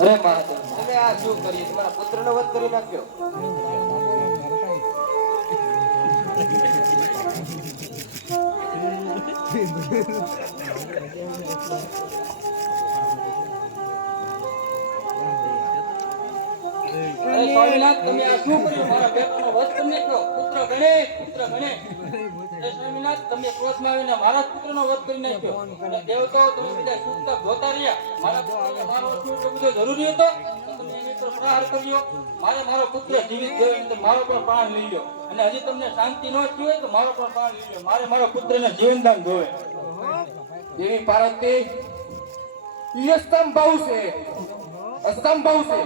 અરે મહાદેવ, તમે આ શું કરી? તમારા પુત્રનો વધ કરી નાખ્યો. અરે સ્વામીનાથ, તમે આ શું કર્યું? મારા બેટાનો વધ કરી નાખ્યો. પુત્ર ગણેશ, પુત્ર ગણેશ. અરે સ્વામીનાથ, તમે ક્રોધમાં આવીને મારા પુત્રનો વધ કરી નાખ્યો. અને દેવતાઓ તમે બધા સુખતા જોતા રહ્યા. મારા પુત્રને મારો શું એટલો બધો જરૂરી હતો? તમે એની પર પ્રહાર કર્યો. મારો પુત્ર જીવિત ગયો એટલે મારો પણ પ્રાણ લઈ લ્યો. અને હજી તમને શાંતિ ન થયું હોય તો મારો પણ પ્રાણ લઈ લ્યો. મારે મારા પુત્રને જીવનદાન જોવે. દેવી પાર્વતી, ये असंभव છે, અસંભવ છે.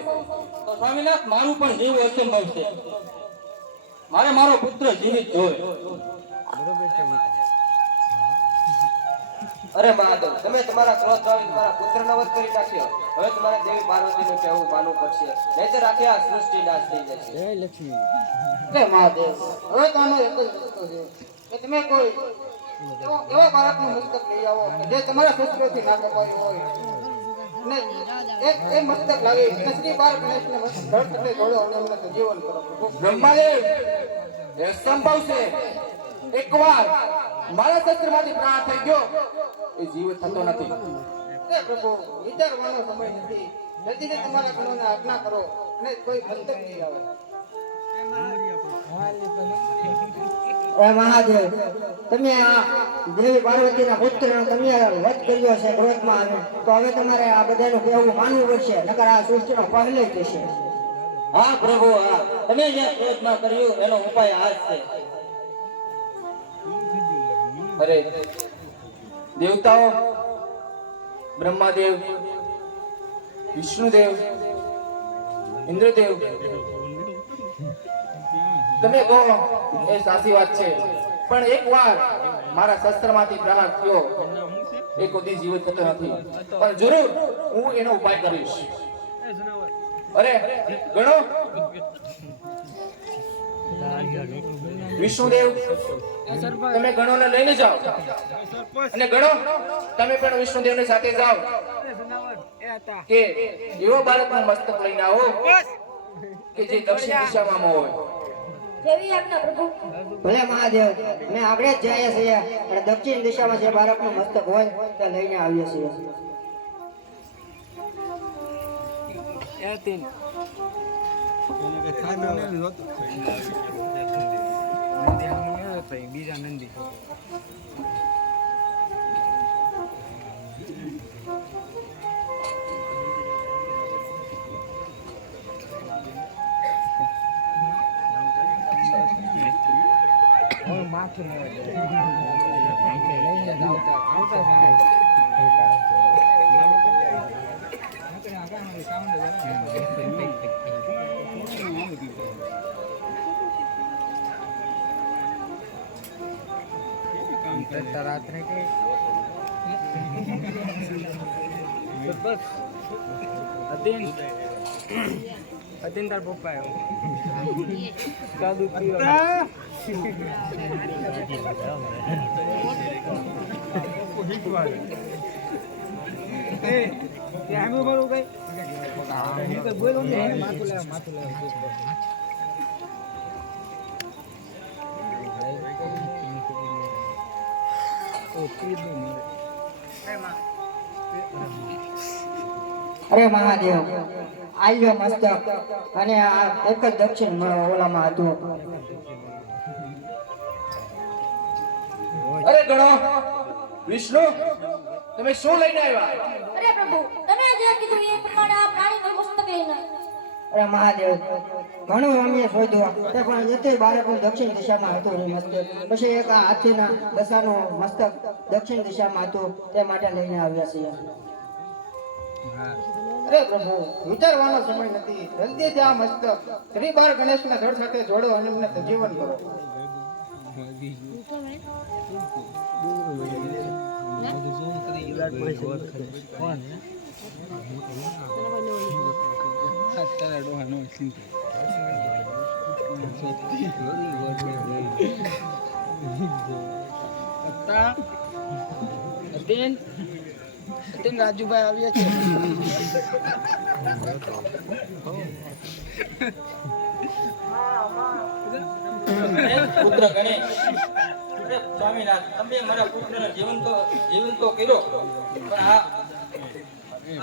તો સ્વામીનાથ, મારું પણ જીવ અસંભવ છે. મારે મારો પુત્ર જીવિત જોવે. અરે મહાદેવ, તમે તમારા ક્રોધ આવી તમારા પુત્રનો વધ કરી નાખ્યો. હવે તમારે દેવી પાર્વતીનું કહેવું માનવું પડશે, નહીંતર આખી આ સૃષ્ટિ નાશ થઈ જશે. જય લક્ષ્મી. અરે મહાદેવ, હવે તો આનો એક જ રસ્તો છે કે તમે કોઈ એવા બાળકનું મસ્તક લઈ આવો જે તમારા શસ્ત્રોથી ના કપાયું હોય. ને એ મસ્તક લાવી શ્રી બાર ગણેશને ધરતી જોડો અને એમને સજીવન કરો. બ્રહ્માદેવ, એ સંભવ છે. એકવાર મારા શસ્ત્રમાંથી પ્રાણ થઈ ગયો, એ જીવિત થતો નથી. એ પ્રભુ, વિચારવાનો સમય નથી. જલ્દીથી તમારા ગુણોને આજ્ઞા કરો અને કોઈ મસ્તક લઈ આવે. એ મહાદેવ, તમે આ દેવી પાર્વતીના પુત્રનો તમે વધ કર્યો છે ક્રોધમાં આવે, તો હવે તમારે આ બધાનું કહેવું માનવું પડશે, નકર આ સૃષ્ટિનો પહેલો થશે. હા પ્રભુ, હા, તમે જે ક્રોધમાં કર્યું એનો ઉપાય આ જ છે. અરે દેવતાઓ, બ્રહ્માદેવ, વિષ્ણુદેવ, ઇન્દ્રદેવ, તમે કહો એ સાચી વાત છે. પણ એકવાર મારા શસ્ત્રમાંથી પ્રહાર થયો, એ કોઈ જીવિત થતો નથી. પણ જરૂર હું એનો ઉપાય કરીશ. અરે ગણો, વિષ્ણુદેવ, તમે ગણોને લઈને જાઓ. અને ગણો, તમે પણ વિષ્ણુદેવની સાથે જાઓ કે એવો બાળકનું મસ્તક લઈને આવો કે જે દક્ષિણ દિશામાં હોય. દેવી આજ્ઞા પ્રભુ. ભલે મહાદેવ, અમે આગળ જ જઈએ છીએ અને દક્ષિણ દિશામાં જે બાળકનું મસ્તક હોય તે લઈને આવીએ છીએ. બીજા નંદી માથું રાત્રે કે બસ અતીન તાર પપ્પા કાદુ પીવા અરે મહાદેવ, આવ્યો મસ્તક અને આ એક જ દક્ષિણ ઓલામાં હતું. અરે ગણો, વિષ્ણુ, તમે શું લઈને આવ્યા? અરે પ્રભુ, તમે જે કીધું એ પ્રમાણે આ પ્રાણીનું મસ્તક લઈને. અરે મહાદેવ, ઘણું અમે શોધ્યું તે પણ એતે બાળકનું દક્ષિણ દિશામાં હતું એ મસ્તક. પછી એક આ હાથીના બસાનું મસ્તક દક્ષિણ દિશામાં હતું, તે માટે લઈને આવ્યા છીએ. અરે પ્રભુ, વિચારવાનો સમય નથી. જલ્દીથી આ મસ્તક શ્રી બાર ગણેશના ધડ સાથે જોડો અને એમને સજીવન કરો. તેમ રાજુભાઈ આવ્યા છે. પુત્ર ગણેશ, અરે સ્વામિનાથ, તમે મારા પુત્રને જીવંતો કર્યો, પણ આ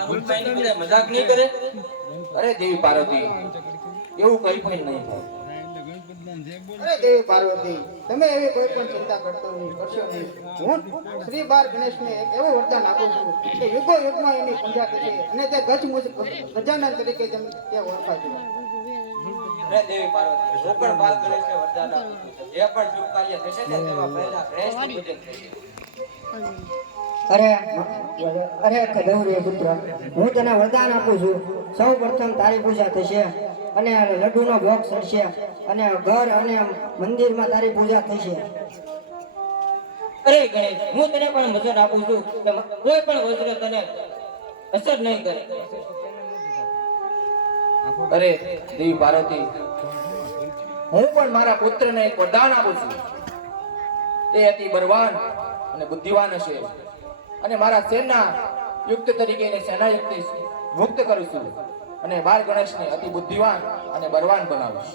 રૂપમાઈની બધા મજાક નહીં કરે. અરે દેવી પાર્વતી એવું કઈ પણ નહીં થાય. અરે દેવી પાર્વતી, તમે એવી કોઈ પણ ચિંતા કરશો નહીં. હું શ્રી બાર ગણેશને એક એવું વરદાન આપું છું કે યુગો યુગમાં એની પૂજા થશે અને તે ગજાનન તરીકે તે ઓળખાશે. અરે દેવી પાર્વતી હું પણ બાલ ગણેશને વરદાન આપું છું. જે પણ શુભ કાર્ય થશે ને તેમાં પહેલા ગણેશનું પૂજન થશે. અરે ગૌરી પુત્ર, હું તને વરદાન આપું છું. સૌ પ્રથમ તારી પૂજા થશે અને લડ્ડુનો ભોગ ચડશે અને ઘર અને મંદિરમાં તારી પૂજા થશે. અરે ગણેશ, હું તને પણ વચન આપું છું કે કોઈ પણ વજ્ર તને અસર નહીં કરે. અરે દેવી પાર્વતી હું પણ મારા પુત્રને એક વરદાન આપું છું. તે અતિ બળવાન અને બુદ્ધિવાન હશે અને મારા સેના યુક્ત તરીકે એને સેનાયુક્ત મુક્ત કરું છું અને બાળ ગણેશને અતિ બુદ્ધિવાન અને બળવાન બનાવીશ.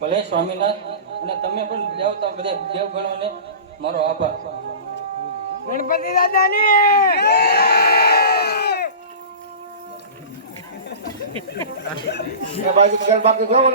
ભલે સ્વામિનાથ, અને તમે પણ દેવતા બધા દેવગણોને મારો આભાર. ગણપતિ દાદાની બાકી ગરબા કે જોવો